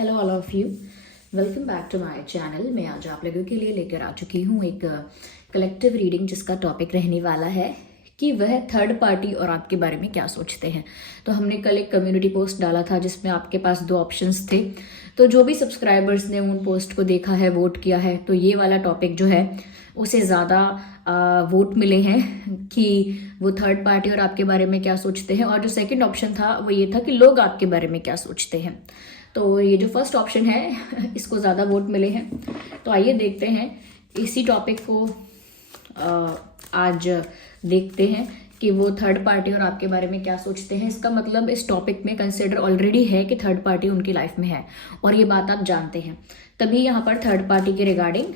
Hello all of you, welcome back to my channel. मैं आज आप लोगों के लिए लेकर आ चुकी हूँ एक कलेक्टिव रीडिंग जिसका टॉपिक रहने वाला है कि वह थर्ड पार्टी और आपके बारे में क्या सोचते हैं। तो हमने कल एक कम्युनिटी पोस्ट डाला था जिसमें आपके पास दो ऑप्शंस थे। तो जो भी सब्सक्राइबर्स ने उन पोस्ट को देखा है, वोट किया है, तो ये वाला टॉपिक जो है उसे ज़्यादा वोट मिले हैं कि वो थर्ड पार्टी और आपके बारे में क्या सोचते हैं। और जो सेकंड ऑप्शन था वो ये था कि लोग आपके बारे में क्या सोचते हैं। तो ये जो फर्स्ट ऑप्शन है इसको ज़्यादा वोट मिले हैं। तो आइए देखते हैं इसी टॉपिक को आज देखते हैं कि वो थर्ड पार्टी और आपके बारे में क्या सोचते हैं। इसका मतलब इस टॉपिक में कंसिडर ऑलरेडी है कि थर्ड पार्टी उनकी लाइफ में है और ये बात आप जानते हैं, तभी यहाँ पर थर्ड पार्टी के रिगार्डिंग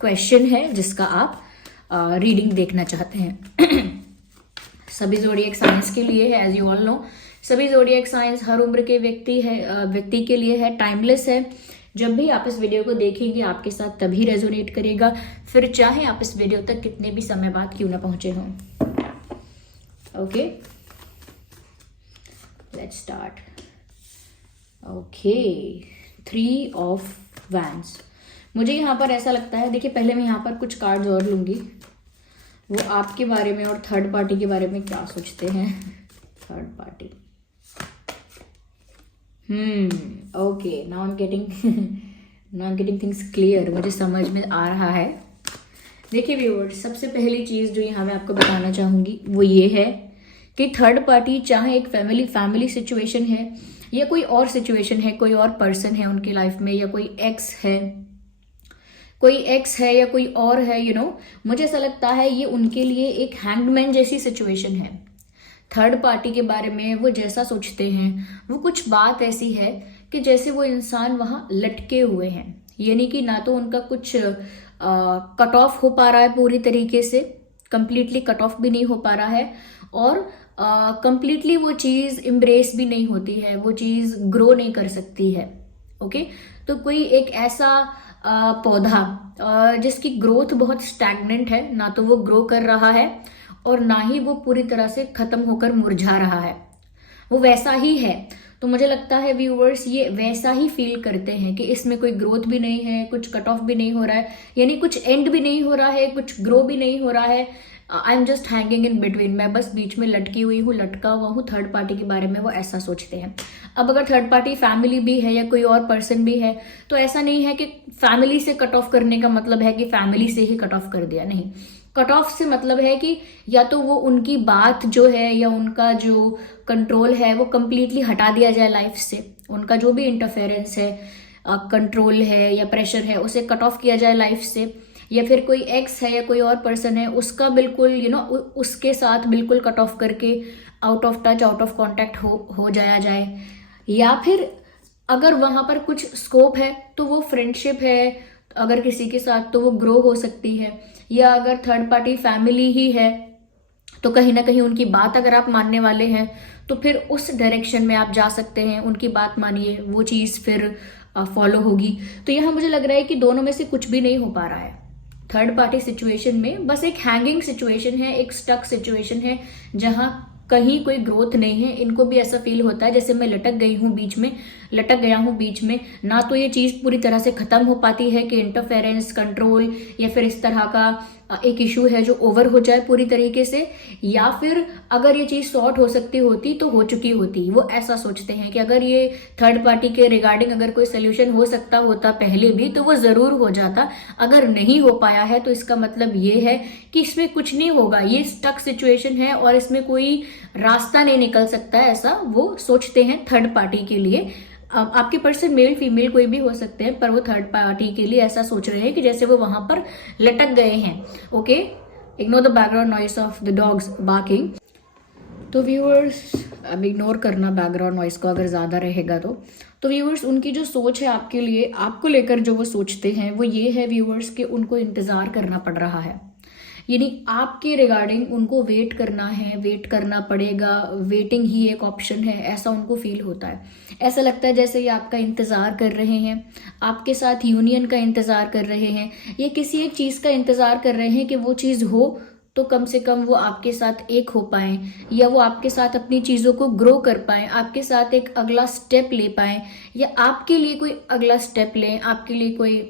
क्वेश्चन है जिसका आप रीडिंग देखना चाहते हैं। सभी ज़ोडिएक साइंस के लिए है, एज यू ऑल नो। सभी ज़ोडिएक साइंस हर उम्र के व्यक्ति के लिए है, टाइमलेस है। जब भी आप इस वीडियो को देखेंगे आपके साथ तभी रेजोनेट करेगा, फिर चाहे आप इस वीडियो तक कितने भी समय बाद क्यों ना पहुंचे हों। Okay, let's start. Okay, 3 of wands. मुझे यहाँ पर ऐसा लगता है, देखिए पहले मैं यहाँ पर कुछ कार्ड्स और लूंगी, वो आपके बारे में और थर्ड पार्टी के बारे में क्या सोचते हैं। Third party, okay, now I am getting things clear. मुझे समझ में आ रहा है। देखिए व्यूअर्स, सबसे पहली चीज़ जो यहाँ मैं आपको बताना चाहूँगी वो ये है कि थर्ड पार्टी चाहे एक फैमिली सिचुएशन है या कोई और सिचुएशन है, कोई और पर्सन है उनकी लाइफ में, या कोई एक्स है या कोई और है, मुझे ऐसा लगता है ये उनके लिए एक हैंगमैन जैसी सिचुएशन है। थर्ड पार्टी के बारे में वो जैसा सोचते हैं वो कुछ बात ऐसी है कि जैसे वो इंसान वहाँ लटके हुए हैं, यानी कि ना तो उनका कुछ कट ऑफ हो पा रहा है पूरी तरीके से, कंप्लीटली कट ऑफ भी नहीं हो पा रहा है, और कंप्लीटली वो चीज़ एम्ब्रेस भी नहीं होती है, वो चीज़ ग्रो नहीं कर सकती है। ओके, तो कोई एक ऐसा पौधा जिसकी ग्रोथ बहुत स्टैग्नेंट है, ना तो वो ग्रो कर रहा है और ना ही वो पूरी तरह से खत्म होकर मुरझा रहा है, वो वैसा ही है। तो मुझे लगता है व्यूअर्स ये वैसा ही फील करते हैं कि इसमें कोई ग्रोथ भी नहीं है, कुछ कट ऑफ भी नहीं हो रहा है, यानी कुछ एंड भी नहीं हो रहा है, कुछ ग्रो भी नहीं हो रहा है। I am just hanging in between, मैं बस बीच में लटकी हुई हूँ, लटका हुआ हूँ। थर्ड पार्टी के बारे में वो ऐसा सोचते हैं। अब अगर थर्ड पार्टी फैमिली भी है या कोई और पर्सन भी है तो ऐसा नहीं है कि फैमिली से कट ऑफ करने का मतलब है कि फैमिली से ही कट ऑफ कर दिया, नहीं। कट ऑफ से मतलब है कि या तो वो उनकी बात जो है या उनका जो कंट्रोल है वो कंप्लीटली हटा दिया जाए लाइफ से, उनका जो भी इंटरफेरेंस है, कंट्रोल है या प्रेशर है, उसे कट ऑफ किया जाए लाइफ से, या फिर कोई एक्स है या कोई और पर्सन है उसका बिल्कुल उसके साथ बिल्कुल कट ऑफ करके out of touch, out of contact हो जाया जाए। या फिर अगर वहां पर कुछ स्कोप है तो वो फ्रेंडशिप है अगर किसी के साथ तो वो ग्रो हो सकती है, या अगर थर्ड पार्टी फैमिली ही है तो कहीं ना कहीं उनकी बात अगर आप मानने वाले हैं तो फिर उस डायरेक्शन में आप जा सकते हैं, उनकी बात मानिए, वो चीज़ फिर फॉलो होगी। तो यहाँ मुझे लग रहा है कि दोनों में से कुछ भी नहीं हो पा रहा है। थर्ड पार्टी सिचुएशन में बस एक हैंगिंग सिचुएशन है, एक स्टक सिचुएशन है जहाँ कहीं कोई ग्रोथ नहीं है। इनको भी ऐसा फील होता है जैसे मैं लटक गया हूँ बीच में, ना तो ये चीज़ पूरी तरह से खत्म हो पाती है कि इंटरफेरेंस, कंट्रोल या फिर इस तरह का एक इशू है जो ओवर हो जाए पूरी तरीके से, या फिर अगर ये चीज़ सॉर्ट हो सकती होती तो हो चुकी होती। वो ऐसा सोचते हैं कि अगर ये थर्ड पार्टी के रिगार्डिंग अगर कोई सोल्यूशन हो सकता होता पहले भी तो वो ज़रूर हो जाता। अगर नहीं हो पाया है तो इसका मतलब ये है कि इसमें कुछ नहीं होगा, ये स्टक सिचुएशन है और इसमें कोई रास्ता नहीं निकल सकता है, ऐसा वो सोचते हैं थर्ड पार्टी के लिए। आपके पर्सन मेल फीमेल कोई भी हो सकते हैं, पर वो थर्ड पार्टी के लिए ऐसा सोच रहे हैं कि जैसे वो वहां पर लटक गए हैं। Okay, ignore the background noise of the dogs barking. तो व्यूअर्स, अब इग्नोर करना बैकग्राउंड नॉइस को अगर ज़्यादा रहेगा तो व्यूअर्स उनकी जो सोच है आपके लिए, आपको लेकर जो वो सोचते हैं वो ये है व्यूअर्स कि उनको इंतज़ार करना पड़ रहा है, यानी आपके रिगार्डिंग उनको वेट करना है, वेट करना पड़ेगा, वेटिंग ही एक ऑप्शन है, ऐसा उनको फील होता है। ऐसा लगता है जैसे ये आपका इंतज़ार कर रहे हैं, आपके साथ यूनियन का इंतज़ार कर रहे हैं, या किसी एक चीज़ का इंतज़ार कर रहे हैं कि वो चीज़ हो तो कम से कम वो आपके साथ एक हो पाए, या वो आपके साथ अपनी चीज़ों को ग्रो कर पाए, आपके साथ एक अगला स्टेप ले पाए, या आपके लिए कोई अगला स्टेप लें, आपके लिए कोई,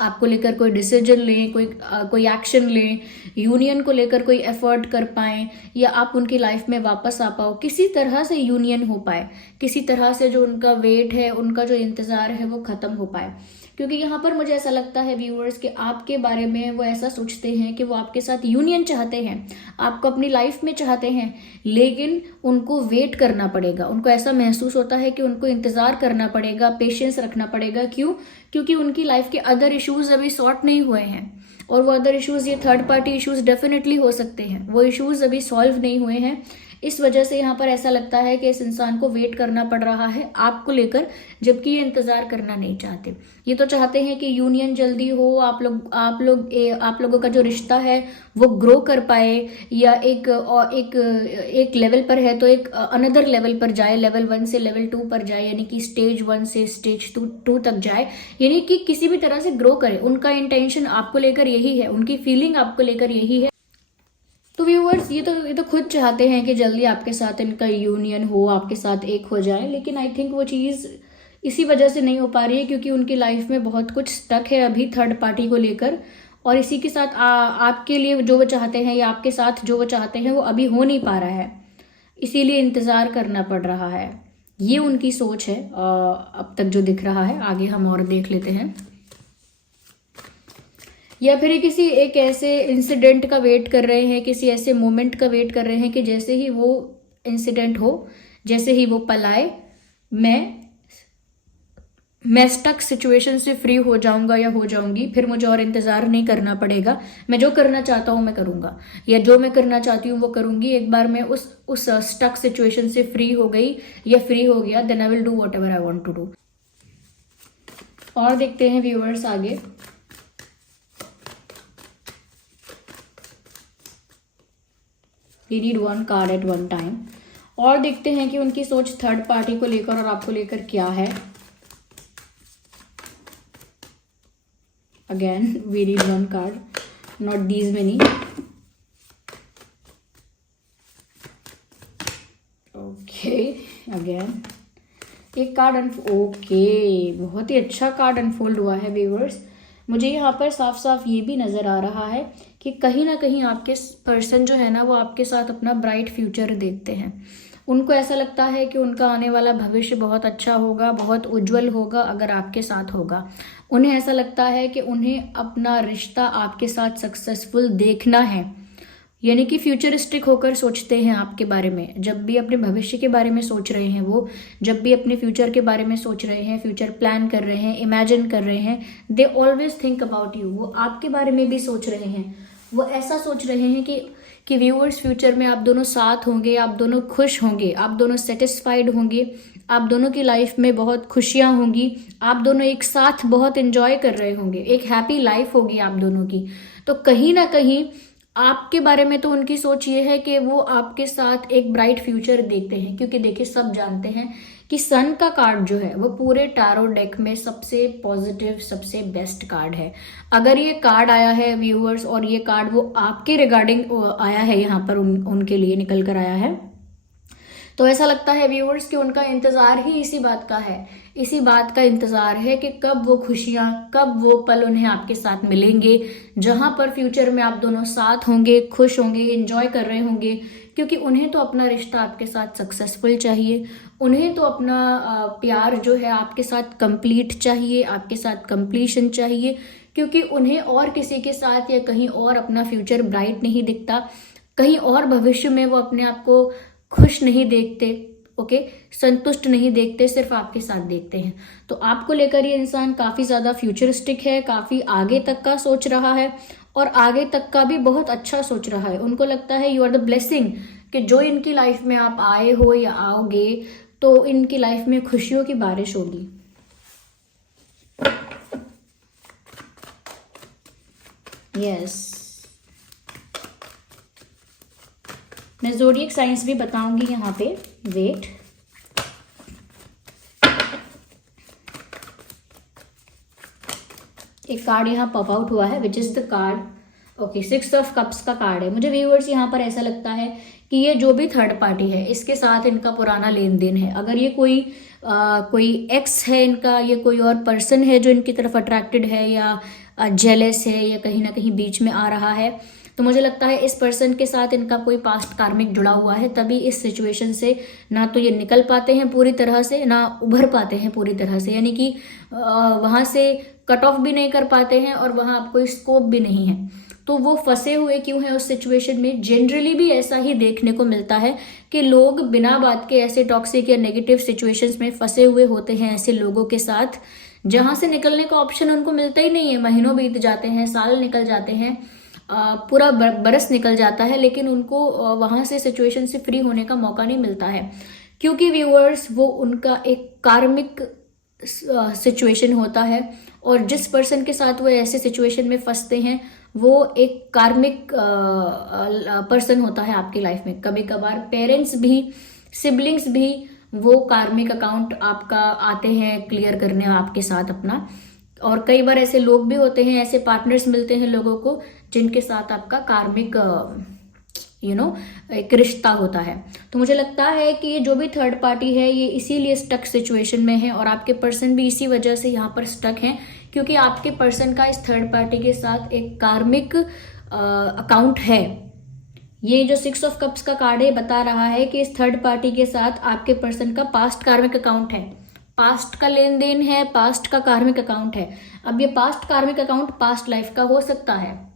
आपको लेकर कोई डिसीजन लें, कोई एक्शन लें, यूनियन को लेकर कोई एफर्ट कर पाएं, या आप उनकी लाइफ में वापस आ पाओ, किसी तरह से यूनियन हो पाए, किसी तरह से जो उनका वेट है, उनका जो इंतज़ार है वो ख़त्म हो पाए। क्योंकि यहाँ पर मुझे ऐसा लगता है व्यूअर्स कि आपके बारे में वो ऐसा सोचते हैं कि वो आपके साथ यूनियन चाहते हैं, आपको अपनी लाइफ में चाहते हैं, लेकिन उनको वेट करना पड़ेगा। उनको ऐसा महसूस होता है कि उनको इंतज़ार करना पड़ेगा, पेशेंस रखना पड़ेगा। क्यों? क्योंकि उनकी लाइफ के अदर इश्यूज अभी सॉर्ट नहीं हुए हैं, और वो अदर इश्यूज, ये थर्ड पार्टी इश्यूज डेफिनेटली हो सकते हैं, वो इश्यूज अभी सॉल्व नहीं हुए हैं। इस वजह से यहाँ पर ऐसा लगता है कि इस इंसान को वेट करना पड़ रहा है आपको लेकर, जबकि ये इंतजार करना नहीं चाहते। ये तो चाहते हैं कि यूनियन जल्दी हो, आप लोगों का जो रिश्ता है वो ग्रो कर पाए, या एक लेवल पर है तो एक अनदर लेवल पर जाए, लेवल 1 से लेवल 2 पर जाए, यानी कि स्टेज 1 से स्टेज 2 तक जाए, यानी कि किसी भी तरह से ग्रो करे। उनका इंटेंशन आपको लेकर यही है, उनकी फीलिंग आपको लेकर यही है। तो व्यूअर्स, ये तो खुद चाहते हैं कि जल्दी आपके साथ इनका यूनियन हो, आपके साथ एक हो जाए, लेकिन आई थिंक वो चीज़ इसी वजह से नहीं हो पा रही है क्योंकि उनकी लाइफ में बहुत कुछ स्टक है अभी थर्ड पार्टी को लेकर, और इसी के साथ आपके लिए जो वो चाहते हैं, या आपके साथ जो वो चाहते हैं, वो अभी हो नहीं पा रहा है, इसीलिए इंतज़ार करना पड़ रहा है। ये उनकी सोच है अब तक जो दिख रहा है। आगे हम और देख लेते हैं। या फिर ये किसी एक ऐसे इंसिडेंट का वेट कर रहे हैं, किसी ऐसे मोमेंट का वेट कर रहे हैं कि जैसे ही वो इंसिडेंट हो, जैसे ही वो पल आए, मैं स्टक सिचुएशन से फ्री हो जाऊंगा या हो जाऊंगी, फिर मुझे और इंतज़ार नहीं करना पड़ेगा, मैं जो करना चाहता हूँ मैं करूँगा, या जो मैं करना चाहती हूँ वो करूँगी। एक बार मैं उस स्टक सिचुएशन से फ्री हो गई या फ्री हो गया, then I will do whatever I want to do. और देखते हैं व्यूअर्स आगे। We need one card at one time। और देखते हैं कि उनकी सोच थर्ड पार्टी को लेकर और आपको लेकर क्या है। Again, we need one card, not these many। Okay, again एक कार्ड ओके, बहुत ही अच्छा कार्ड अनफोल्ड हुआ है व्यूअर्स। मुझे यहाँ पर साफ साफ ये भी नज़र आ रहा है कि कहीं ना कहीं आपके पर्सन जो है ना, वो आपके साथ अपना ब्राइट फ्यूचर देखते हैं। उनको ऐसा लगता है कि उनका आने वाला भविष्य बहुत अच्छा होगा, बहुत उज्जवल होगा अगर आपके साथ होगा। उन्हें ऐसा लगता है कि उन्हें अपना रिश्ता आपके साथ सक्सेसफुल देखना है, यानी कि फ्यूचरिस्टिक होकर सोचते हैं आपके बारे में। जब भी अपने भविष्य के बारे में सोच रहे हैं, वो जब भी अपने फ्यूचर के बारे में सोच रहे हैं, फ्यूचर प्लान कर रहे हैं, इमेजिन कर रहे हैं, they always think about you. वो आपके बारे में भी सोच रहे हैं। वो ऐसा सोच रहे हैं कि व्यूअर्स, फ्यूचर में आप दोनों साथ होंगे, आप दोनों खुश होंगे, आप दोनों सेटिस्फाइड होंगे, आप दोनों की लाइफ में बहुत खुशियाँ होंगी, आप दोनों एक साथ बहुत एंजॉय कर रहे होंगे, एक हैप्पी लाइफ होगी आप दोनों की। तो कहीं ना कहीं आपके बारे में तो उनकी सोच ये है कि वो आपके साथ एक ब्राइट फ्यूचर देखते हैं, क्योंकि देखिए सब जानते हैं कि सन का कार्ड जो है वो पूरे टैरो डेक में सबसे पॉजिटिव, सबसे बेस्ट कार्ड है। अगर ये कार्ड आया है व्यूअर्स, और ये कार्ड वो आपके रिगार्डिंग आया है, यहाँ पर उनके लिए निकल कर आया है, तो ऐसा लगता है व्यूअर्स कि उनका इंतज़ार ही इसी बात का है, इसी बात का इंतज़ार है कि कब वो खुशियाँ, कब वो पल उन्हें आपके साथ मिलेंगे, जहाँ पर फ्यूचर में आप दोनों साथ होंगे, खुश होंगे, एंजॉय कर रहे होंगे। क्योंकि उन्हें तो अपना रिश्ता आपके साथ सक्सेसफुल चाहिए, उन्हें तो अपना प्यार जो है आपके साथ कंप्लीट चाहिए, आपके साथ कंप्लीशन चाहिए, क्योंकि उन्हें और किसी के साथ या कहीं और अपना फ्यूचर ब्राइट नहीं दिखता, कहीं और भविष्य में वो अपने आप को खुश नहीं देखते, ओके, संतुष्ट नहीं देखते, सिर्फ आपके साथ देखते हैं। तो आपको लेकर ये इंसान काफ़ी ज़्यादा फ्यूचरिस्टिक है, काफ़ी आगे तक का सोच रहा है, और आगे तक का भी बहुत अच्छा सोच रहा है। उनको लगता है यू आर द ब्लेसिंग, कि जो इनकी लाइफ में आप आए हो या आओगे तो इनकी लाइफ में खुशियों की बारिश होगी। यस, मैं ज़ोडिएक साइंस भी बताऊंगी यहाँ पे, वेट। एक कार्ड यहाँ पॉप आउट हुआ है, which is the card okay, 6 of cups का कार्ड है। मुझे व्यूअर्स यहाँ पर ऐसा लगता है कि ये जो भी थर्ड पार्टी है इसके साथ इनका पुराना लेन देन है। अगर ये कोई एक्स है इनका, ये कोई और पर्सन है जो इनकी तरफ अट्रैक्टेड है या जेलस है या कहीं ना कहीं बीच में आ रहा है, तो मुझे लगता है इस पर्सन के साथ इनका कोई पास्ट कार्मिक जुड़ा हुआ है, तभी इस सिचुएशन से ना तो ये निकल पाते हैं पूरी तरह से, ना उभर पाते हैं पूरी तरह से, यानी कि वहां से कट ऑफ भी नहीं कर पाते हैं और वहां कोई स्कोप भी नहीं है। तो वो फंसे हुए क्यों हैं उस सिचुएशन में? जनरली भी ऐसा ही देखने को मिलता है कि लोग बिना बात के ऐसे टॉक्सिक या नेगेटिव सिचुएशंस में फंसे हुए होते हैं ऐसे लोगों के साथ, जहां से निकलने का ऑप्शन उनको मिलता ही नहीं है। महीनों बीत जाते हैं, साल निकल जाते हैं, पूरा बरस निकल जाता है, लेकिन उनको वहां से सिचुएशन से फ्री होने का मौका नहीं मिलता है, क्योंकि व्यूअर्स वो उनका एक कार्मिक सिचुएशन होता है। और जिस पर्सन के साथ वो ऐसे सिचुएशन में फंसते हैं वो एक कार्मिक पर्सन होता है आपकी लाइफ में। कभी कभार पेरेंट्स भी, सिबलिंग्स भी, वो कार्मिक अकाउंट आपका आते हैं क्लियर करने आपके साथ अपना। और कई बार ऐसे लोग भी होते हैं, ऐसे पार्टनर्स मिलते हैं लोगों को जिनके साथ आपका कार्मिक एक रिश्ता होता है। तो मुझे लगता है कि ये जो भी थर्ड पार्टी है ये इसीलिए स्टक सिचुएशन में है, और आपके पर्सन भी इसी वजह से यहाँ पर स्टक हैं, क्योंकि आपके पर्सन का इस थर्ड पार्टी के साथ एक कार्मिक अकाउंट है। ये जो 6 ऑफ कप्स का कार्ड है बता रहा है कि इस थर्ड पार्टी के साथ आपके पर्सन का पास्ट कार्मिक अकाउंट है, पास्ट का लेन देन है, पास्ट का कार्मिक अकाउंट है। अब ये पास्ट कार्मिक अकाउंट पास्ट लाइफ का हो सकता है,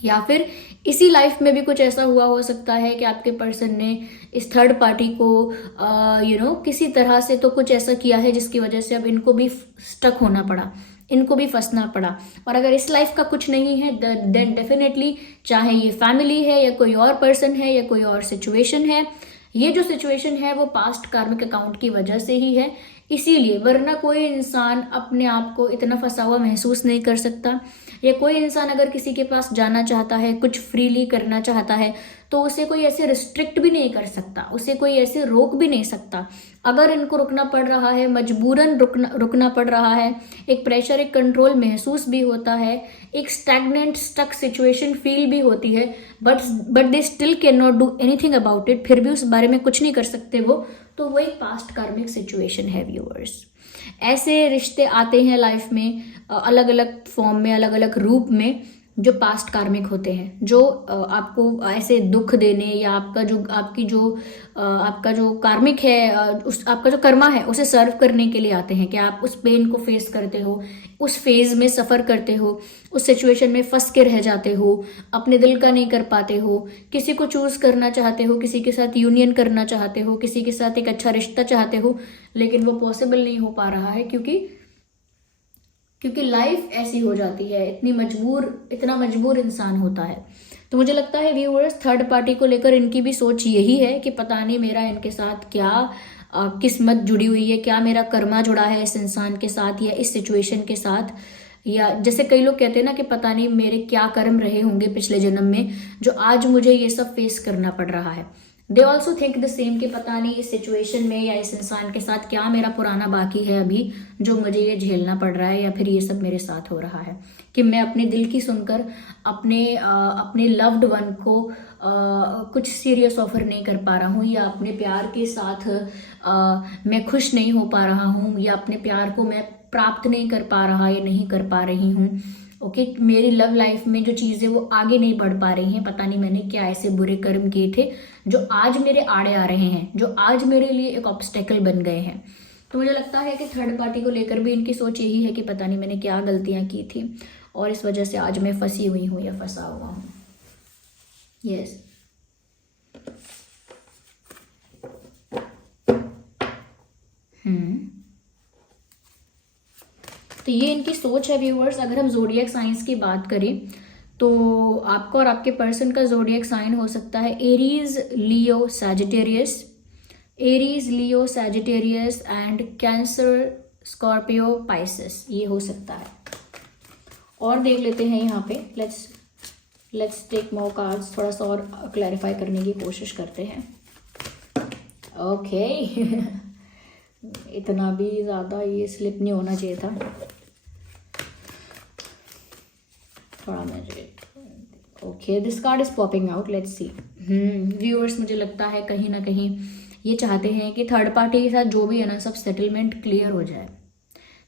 या फिर इसी लाइफ में भी कुछ ऐसा हुआ हो सकता है कि आपके पर्सन ने इस थर्ड पार्टी को किसी तरह से तो कुछ ऐसा किया है जिसकी वजह से अब इनको भी स्टक होना पड़ा, इनको भी फंसना पड़ा। और अगर इस लाइफ का कुछ नहीं है देन डेफिनेटली, चाहे ये फैमिली है या कोई और पर्सन है या कोई और सिचुएशन है, ये जो सिचुएशन है वो पास्ट कार्मिक अकाउंट की वजह से ही है। इसीलिए, वरना कोई इंसान अपने आप को इतना फंसा हुआ महसूस नहीं कर सकता, या कोई इंसान अगर किसी के पास जाना चाहता है, कुछ फ्रीली करना चाहता है, तो उसे कोई ऐसे रिस्ट्रिक्ट भी नहीं कर सकता, उसे कोई ऐसे रोक भी नहीं सकता। अगर इनको रुकना पड़ रहा है, मजबूरन रुकना पड़ रहा है, एक प्रेशर, एक कंट्रोल महसूस भी होता है, एक स्टैग्नेंट स्टक सिचुएशन फील भी होती है, but they still can not do anything about it, फिर भी उस बारे में कुछ नहीं कर सकते वो, तो वो एक पास्ट कार्मिक सिचुएशन है व्यूअर्स। ऐसे रिश्ते आते हैं लाइफ में अलग अलग फॉर्म में, अलग अलग रूप में, जो पास्ट कार्मिक होते हैं, जो आपको ऐसे दुख देने या आपका जो कार्मिक है, आपका जो कर्मा है उसे सर्व करने के लिए आते हैं कि आप उस पेन को फेस करते हो, उस फेज में सफ़र करते हो, उस सिचुएशन में फंस के रह जाते हो, अपने दिल का नहीं कर पाते हो, किसी को चूज करना चाहते हो, किसी के साथ यूनियन करना चाहते हो, किसी के साथ एक अच्छा रिश्ता चाहते हो, लेकिन वो पॉसिबल नहीं हो पा रहा है क्योंकि लाइफ ऐसी हो जाती है, इतना मजबूर इंसान होता है। तो मुझे लगता है व्यूअर्स, थर्ड पार्टी को लेकर इनकी भी सोच यही है कि पता नहीं मेरा इनके साथ क्या किस्मत जुड़ी हुई है, क्या मेरा कर्मा जुड़ा है इस इंसान के साथ या इस सिचुएशन के साथ, या जैसे कई लोग कहते हैं ना कि पता नहीं मेरे क्या कर्म रहे होंगे पिछले जन्म में जो आज मुझे ये सब फेस करना पड़ रहा है। They also think the same कि पता नहीं इस सिचुएशन में या इस इंसान के साथ क्या मेरा पुराना बाकी है अभी जो मुझे ये झेलना पड़ रहा है, या फिर ये सब मेरे साथ हो रहा है कि मैं अपने दिल की सुनकर अपने लव्ड वन को कुछ सीरियस ऑफर नहीं कर पा रहा हूँ, या अपने प्यार के साथ मैं खुश नहीं हो पा रहा हूँ, या अपने प्यार को मैं प्राप्त नहीं कर पा रहा या नहीं कर पा रही हूँ। ओके, मेरी लव लाइफ में जो चीज़ें वो आगे नहीं बढ़ पा रही हैं, पता नहीं मैंने क्या ऐसे बुरे कर्म किए थे जो आज मेरे आड़े आ रहे हैं, जो आज मेरे लिए एक ऑब्स्टेकल बन गए हैं। तो मुझे लगता है कि थर्ड पार्टी को लेकर भी इनकी सोच यही है कि पता नहीं मैंने क्या गलतियां की थी और इस वजह से आज मैं फंसी हुई हूँ या फंसा हुआ हूँ। यस, तो ये इनकी सोच है व्यूअर्स। अगर हम जोडियक साइंस की बात करें तो आपका और आपके पर्सन का जोडियक साइन हो सकता है Aries, Leo, Sagittarius, Aries, Leo, Sagittarius and cancer, Scorpio, Pisces, ये हो सकता है। और देख लेते हैं यहाँ पे, लेट्स टेक मोर कार्ड्स, थोड़ा सा और क्लैरिफाई करने की कोशिश करते हैं। ओके इतना भी ज़्यादा ये स्लिप नहीं होना चाहिए था, थोड़ा मुझे okay, this card is popping out, let's see. Viewers, मुझे लगता है कहीं ना कहीं ये चाहते हैं कि थर्ड पार्टी के साथ जो भी है ना, सब सेटलमेंट क्लियर हो जाए।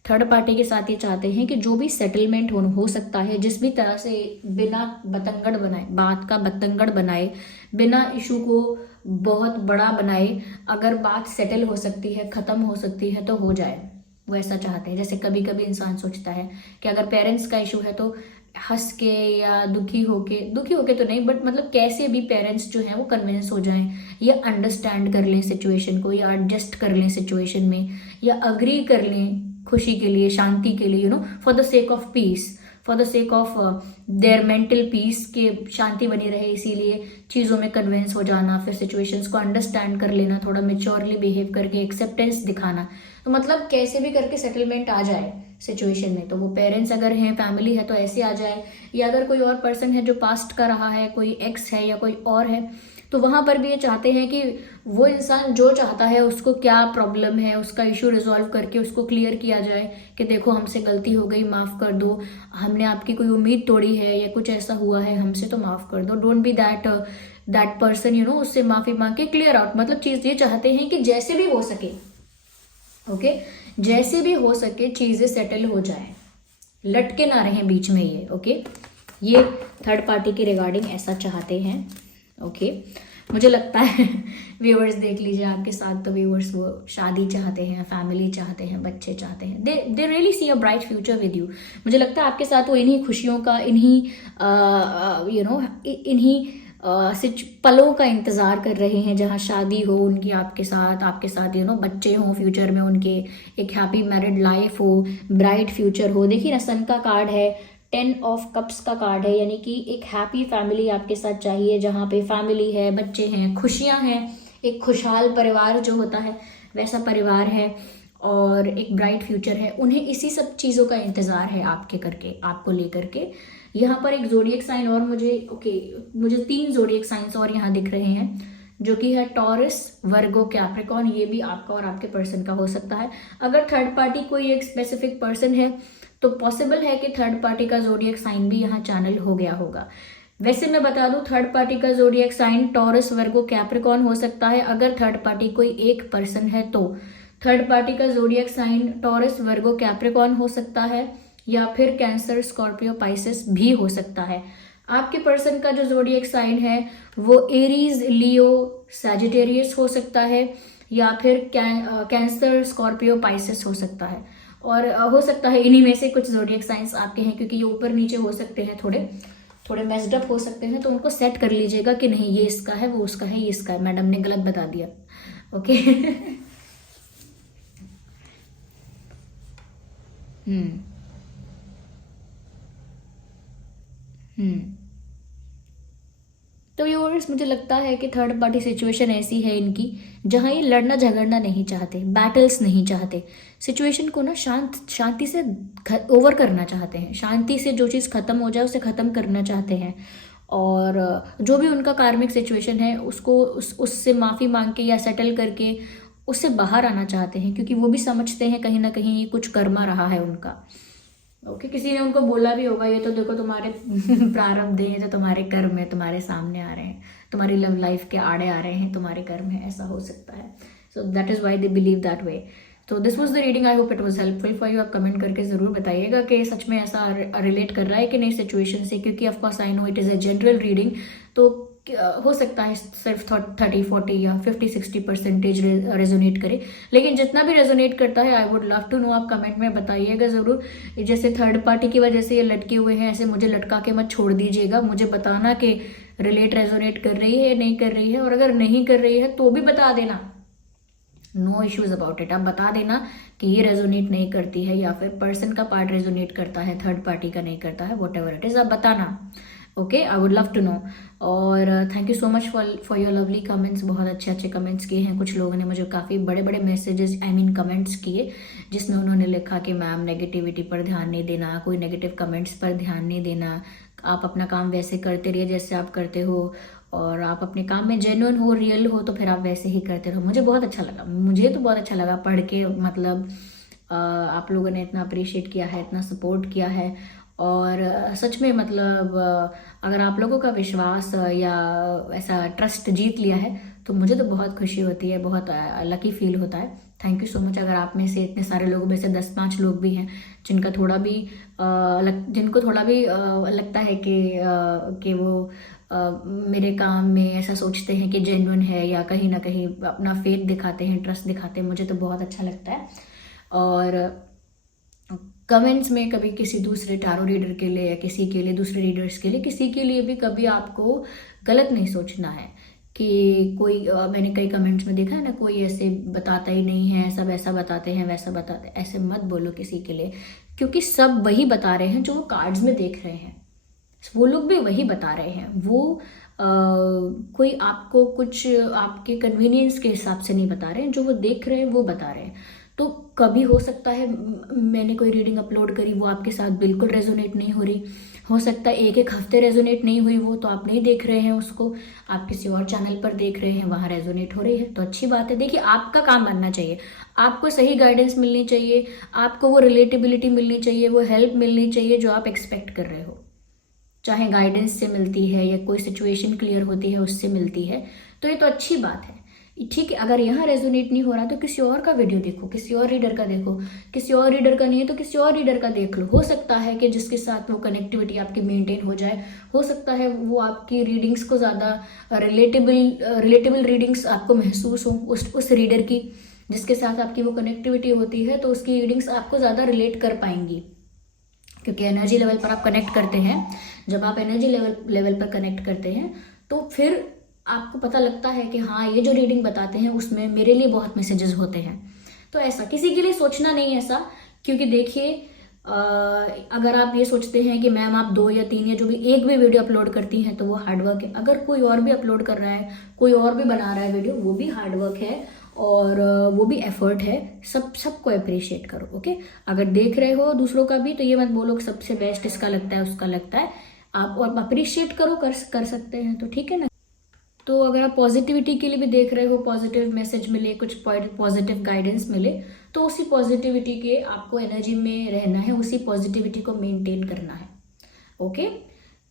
थर्ड पार्टी के साथ ये चाहते हैं कि जो भी सेटलमेंट हो सकता है, जिस भी तरह से, बिना बतंगड़ बनाए, बात का बतंगड़ बनाए, बिना इशू को बहुत बड़ा बनाए, अगर बात सेटल हो सकती है, खत्म हो सकती है, तो हो जाए। वो ऐसा चाहते हैं। जैसे कभी कभी इंसान सोचता है कि अगर पेरेंट्स का इशू है तो हंस के या दुखी होके तो नहीं, बट मतलब कैसे भी पेरेंट्स जो हैं वो कन्विंस हो जाएं, या अंडरस्टैंड कर लें सिचुएशन को, या एडजस्ट कर लें सिचुएशन में, या अग्री कर लें खुशी के लिए, शांति के लिए, for the sake of peace, for the sake of their mental peace, के शांति बनी रहे, इसीलिए चीज़ों में कन्विंस हो जाना, फिर सिचुएशंस को अंडरस्टैंड कर लेना, थोड़ा मेच्योरली बिहेव करके एक्सेप्टेंस दिखाना। तो मतलब कैसे भी करके सेटलमेंट आ जाए सिचुएशन में। तो वो पेरेंट्स अगर हैं, फैमिली है, तो ऐसे आ जाए, या अगर कोई और पर्सन है जो पास्ट का रहा है, कोई एक्स है या कोई और है, तो वहां पर भी ये चाहते हैं कि वो इंसान जो चाहता है, उसको क्या प्रॉब्लम है, उसका इशू रिजॉल्व करके उसको क्लियर किया जाए कि देखो हमसे गलती हो गई, माफ कर दो, हमने आपकी कोई उम्मीद तोड़ी है या कुछ ऐसा हुआ है हमसे, तो माफ कर दो। डोंट बी दैट पर्सन, उससे माफी मांग के क्लियर आउट। मतलब चीज ये चाहते हैं कि जैसे भी हो सके, ओके, जैसे भी हो सके चीजें सेटल हो जाए, लटके ना रहें बीच में ये। ओके, ये थर्ड पार्टी के रिगार्डिंग ऐसा चाहते हैं। ओके, मुझे लगता है व्यूअर्स देख लीजिए आपके साथ, तो व्यूअर्स वो शादी चाहते हैं, फैमिली चाहते हैं, बच्चे चाहते हैं, they really see a bright future with you. मुझे लगता है आपके साथ वो इन्हीं खुशियों का, इन्हीं पलों का इंतजार कर रहे हैं, जहां शादी हो उनकी आपके साथ बच्चे हों फ्यूचर में उनके, एक हैप्पी मैरिड लाइफ हो, ब्राइट फ्यूचर हो। देखिए ना, सन का कार्ड है, 10 ऑफ कप्स का कार्ड है, यानी कि एक हैप्पी फैमिली आपके साथ चाहिए, जहाँ पे फैमिली है, बच्चे हैं, खुशियां हैं, एक खुशहाल परिवार जो होता है वैसा परिवार है, और एक ब्राइट फ्यूचर है। उन्हें इसी सब चीज़ों का इंतज़ार है आपको लेकर के। यहाँ पर एक जोडिएक साइन और मुझे 3 जोडिएक साइंस और यहाँ दिख रहे हैं, जो कि है टॉरस, वर्गो, कैप्रिकॉर्न। ये भी आपका और आपके पर्सन का हो सकता है। अगर थर्ड पार्टी कोई एक स्पेसिफिक पर्सन है, तो पॉसिबल है कि थर्ड पार्टी का जोडिएक साइन भी यहाँ चैनल हो गया होगा। वैसे मैं बता दूं, थर्ड पार्टी का जोडिएक साइन टॉरस, वर्गो, कैप्रिकॉर्न हो सकता है। अगर थर्ड पार्टी कोई एक पर्सन है तो थर्ड पार्टी का जोडिएक साइन टॉरस, वर्गो, कैप्रिकॉर्न हो सकता है, या फिर कैंसर, स्कॉर्पियो, पाइसेस भी हो सकता है। आपके पर्सन का जो जोडिएक साइन है वो एरीज, लियो, सैजिटेरियस हो सकता है, या फिर कैंसर, स्कॉर्पियो, पाइसेस हो सकता है। और हो सकता है इन्हीं में से कुछ जोडिएक साइंस आपके हैं, क्योंकि ये ऊपर नीचे हो सकते हैं, थोड़े मेस्ड अप हो सकते हैं, तो उनको सेट कर लीजिएगा कि नहीं ये इसका है, वो उसका है, ये इसका है, मैडम ने गलत बता दिया। ओके तो व्यूअर्स, मुझे लगता है कि थर्ड पार्टी सिचुएशन ऐसी है इनकी, जहां ये लड़ना झगड़ना नहीं चाहते, बैटल्स नहीं चाहते, सिचुएशन को ना शांति से ओवर करना चाहते हैं, शांति से जो चीज़ खत्म हो जाए उसे खत्म करना चाहते हैं, और जो भी उनका कार्मिक सिचुएशन है उसको उससे माफ़ी मांग के या सेटल करके उससे बाहर आना चाहते हैं, क्योंकि वो भी समझते हैं कहीं ना कहीं ये कुछ कर्मा रहा है उनका। ओके, किसी ने उनको बोला भी होगा, ये तो देखो तुम्हारे प्रारब्ध है, ये तो तुम्हारे कर्म है, तुम्हारे सामने आ रहे हैं, तुम्हारी लव लाइफ के आड़े आ रहे हैं, तुम्हारे कर्म है, ऐसा हो सकता है। So that is why they believe that way. तो this was the reading, I hope it was helpful for you. आप कमेंट करके जरूर बताइएगा कि सच में ऐसा रिलेट कर रहा है कि नहीं सिचुएशन से, क्योंकि of course I know it is a general reading, तो हो सकता है सिर्फ 30-40 या 50-60% रेजोनेट करे, लेकिन जितना भी रेजोनेट करता है I would love to know, आप कमेंट में बताइएगा ज़रूर। जैसे थर्ड पार्टी की वजह से ये लटके हुए हैं, ऐसे मुझे लटका के मत छोड़ दीजिएगा, मुझे बताना कि रिलेट रेजोनेट कर रही है या नहीं कर रही है, और अगर नहीं कर रही है तो भी बता देना, नो इश्यूज अबाउट इट। आप बता देना कि ये रेजोनेट नहीं करती है, या फिर पर्सन का पार्ट रेजोनेट करता है, थर्ड पार्टी का नहीं करता है, वॉट एवर इट इज़, आप बताना। Okay, I would love to know. और thank you so much for your lovely comments. बहुत अच्छे अच्छे कमेंट्स किए हैं, कुछ लोगों ने मुझे काफ़ी बड़े बड़े मैसेजेस कमेंट्स किए, जिसमें उन्होंने लिखा कि मैम नेगेटिविटी पर ध्यान नहीं देना, कोई नेगेटिव कमेंट्स पर ध्यान नहीं देना, आप अपना काम वैसे करते रहिए जैसे आप करते हो, और आप अपने काम में जेन्युइन हो, रियल हो, तो फिर आप वैसे ही करते रहो। मुझे बहुत अच्छा लगा, मुझे तो बहुत अच्छा लगा पढ़ के, मतलब आप लोगों ने इतना अप्रिशिएट किया है, इतना सपोर्ट किया है, और सच में मतलब अगर आप लोगों का विश्वास या ऐसा ट्रस्ट जीत लिया है तो मुझे तो बहुत खुशी होती है, बहुत लकी फील होता है। Thank you so much. अगर आप में से इतने सारे लोगों में से 10-5 लोग भी हैं जिनका थोड़ा भी जिनको थोड़ा भी लगता है कि वो मेरे काम में ऐसा सोचते हैं कि जेन्युइन है या कहीं ना कहीं अपना फेथ दिखाते हैं, ट्रस्ट दिखाते हैं, मुझे तो बहुत अच्छा लगता है। और कमेंट्स में कभी किसी दूसरे टारो रीडर के लिए या किसी के लिए, दूसरे रीडर्स के लिए, किसी के लिए भी कभी आपको गलत नहीं सोचना है कि कोई मैंने कई कमेंट्स में देखा है ना, कोई ऐसे बताता ही नहीं है, सब ऐसा बताते हैं वैसा बताते हैं, ऐसे मत बोलो किसी के लिए, क्योंकि सब वही बता रहे हैं जो वो कार्ड्स में देख रहे हैं, वो लोग भी वही बता रहे हैं। वो कोई आपको कुछ आपके कन्वीनियंस के हिसाब से नहीं बता रहे हैं, जो वो देख रहे हैं वो बता रहे हैं। तो कभी हो सकता है मैंने कोई रीडिंग अपलोड करी, वो आपके साथ बिल्कुल रेजोनेट नहीं हो रही, हो सकता है एक हफ्ते रेजोनेट नहीं हुई वो, तो आप नहीं देख रहे हैं उसको, आप किसी और चैनल पर देख रहे हैं, वहाँ रेजोनेट हो रही है तो अच्छी बात है। देखिए, आपका काम बनना चाहिए, आपको सही गाइडेंस मिलनी चाहिए, आपको वो रिलेटेबिलिटी मिलनी चाहिए, वो हेल्प मिलनी चाहिए जो आप एक्सपेक्ट कर रहे हो, चाहे गाइडेंस से मिलती है या कोई सिचुएशन क्लियर होती है उससे मिलती है, तो ये तो अच्छी बात है। ठीक है, अगर यहाँ रेजोनेट नहीं हो रहा तो किसी और का वीडियो देखो, किसी और रीडर का देखो, किसी और रीडर का नहीं है तो किसी और रीडर का देख लो। हो सकता है कि जिसके साथ वो कनेक्टिविटी आपकी मेंटेन हो जाए, हो सकता है वो आपकी रीडिंग्स को ज़्यादा रिलेटेबल रीडिंग्स आपको महसूस हो उस रीडर की, जिसके साथ आपकी वो कनेक्टिविटी होती है, तो उसकी रीडिंग्स आपको ज़्यादा रिलेट कर पाएंगी, क्योंकि एनर्जी लेवल पर आप कनेक्ट करते हैं। जब आप एनर्जी लेवल पर कनेक्ट करते हैं तो फिर आपको पता लगता है कि हाँ, ये जो रीडिंग बताते हैं उसमें मेरे लिए बहुत मैसेजेस होते हैं। तो ऐसा किसी के लिए सोचना नहीं ऐसा, क्योंकि देखिए अगर आप ये सोचते हैं कि मैम आप 2 या 3 या जो भी एक भी वीडियो अपलोड करती हैं तो वो हार्डवर्क है, अगर कोई और भी अपलोड कर रहा है, कोई और भी बना रहा है वीडियो, वो भी हार्डवर्क है और वो भी एफर्ट है। सबको अप्रिशिएट करो, ओके। अगर देख रहे हो दूसरों का भी तो ये मत बोलो कि सबसे बेस्ट इसका लगता है उसका लगता है, आप और अप्रिशिएट करो, कर सकते हैं तो ठीक है ना। तो अगर आप पॉजिटिविटी के लिए भी देख रहे हो, पॉजिटिव मैसेज मिले, कुछ पॉजिटिव गाइडेंस मिले, तो उसी पॉजिटिविटी के आपको एनर्जी में रहना है, उसी पॉजिटिविटी को मेंटेन करना है, ओके।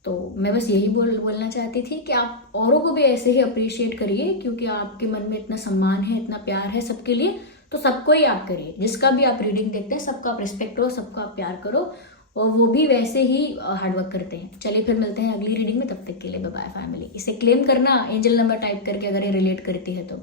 तो मैं बस यही बोलना चाहती थी कि आप औरों को भी ऐसे ही अप्रिशिएट करिए, क्योंकि आपके मन में इतना सम्मान है, इतना प्यार है सबके लिए, तो सबको ही आप करिए। जिसका भी आप रीडिंग देखते हैं सबका आप रिस्पेक्ट करो, सबका आप प्यार करो, और वो भी वैसे ही हार्डवर्क करते हैं। चलिए फिर मिलते हैं अगली रीडिंग में, तब तक के लिए बाय बाय फैमिली। इसे क्लेम करना एंजल नंबर टाइप करके अगर ये रिलेट करती है तो।